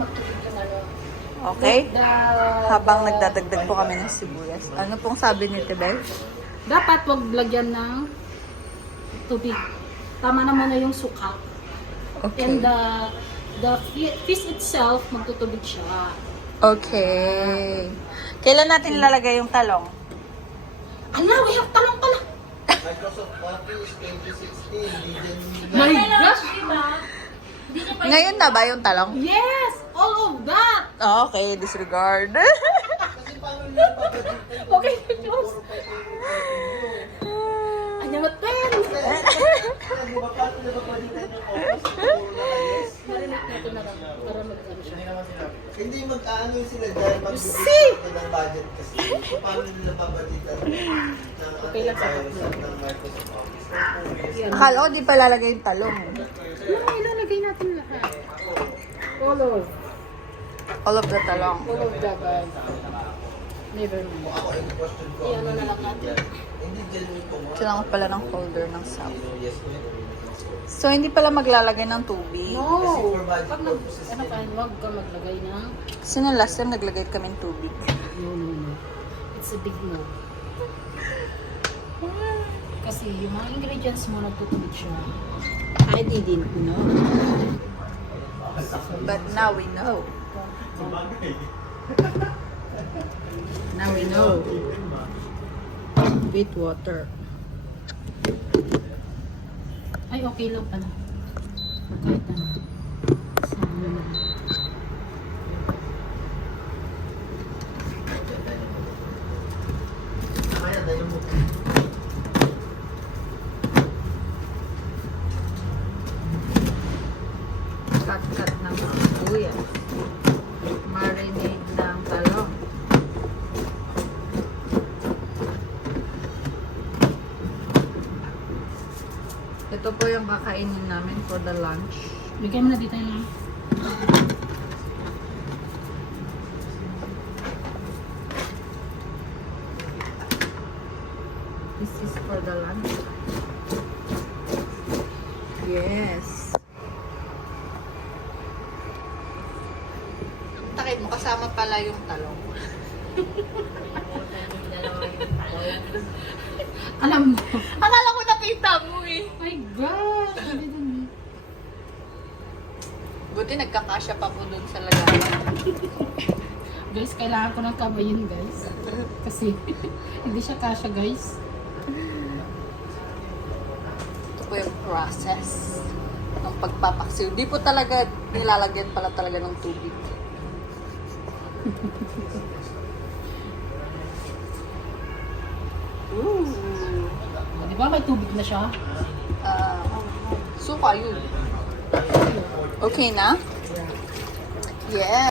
magtubig yung ano. Okay? Habang nagdadagdag po kami ng sibuyas. Ano pong sabi ni Tibel? Dapat wag lagyan ng tubig. Tama naman na yung suka. Okay. And the fish itself, magtutubig siya. Okay. Kailan natin ilalagay yung talong? Ala, we have talong pala. Microsoft Office 2016. My gosh! Ngayon na ba yung talong? Yes! All of that! Okay, disregard. Kasi paano nila papadita? Okay, close. Ano ba pen? Paano nila papadita yung office? Marinig natin na lang para mag-ano siya. Hindi mag-ano sila dahil See? magbibigay ng budget kasi. Paano nila papadita ng Okay lang sa antivirus ng Microsoft Office? Akala ko di pa lalagay yung talong. Ano, ilalagay natin lahat. All of the talong. All of that, guys. Never mind. Ako yung question ko. Iyan na lang natin. Hindi genuine po mo. Kailangan pala ng holder ng sap. Yes, ma'am. So, hindi pala maglalagay ng tubig. No! Pag nag, ano ka, wag ka maglagay ng... Kasi nung last time, naglagay kami ng tubig. No. It's a big no. Kasi yung mga ingredients mo, nagtutubig siya. I didn't know. But now we know. Now we know. With water. Ay, okay lang pala. Kahit ano. Sama na. Kaya na yung Cut-cut ng mga sibuyas. Marinade ng talong. Ito po yung kakainin namin for the lunch. Bigay mo na dito yung... This is for the lunch. Yes. Takip mo, kasama pala yung talong. Alam mo. Akala ko nakita mo eh. My gosh! Buti nagkakasya pa po dun sa lagayan. Guys, kailangan ko ng kabayin, guys. Kasi hindi siya kasha, guys. Ito po yung process ng pagpapaksiw. Di po talaga nilalagyan pala talaga ng tubig. Ooh. Di ba may tubig na siya? Suka yun. Okay na? Yeah.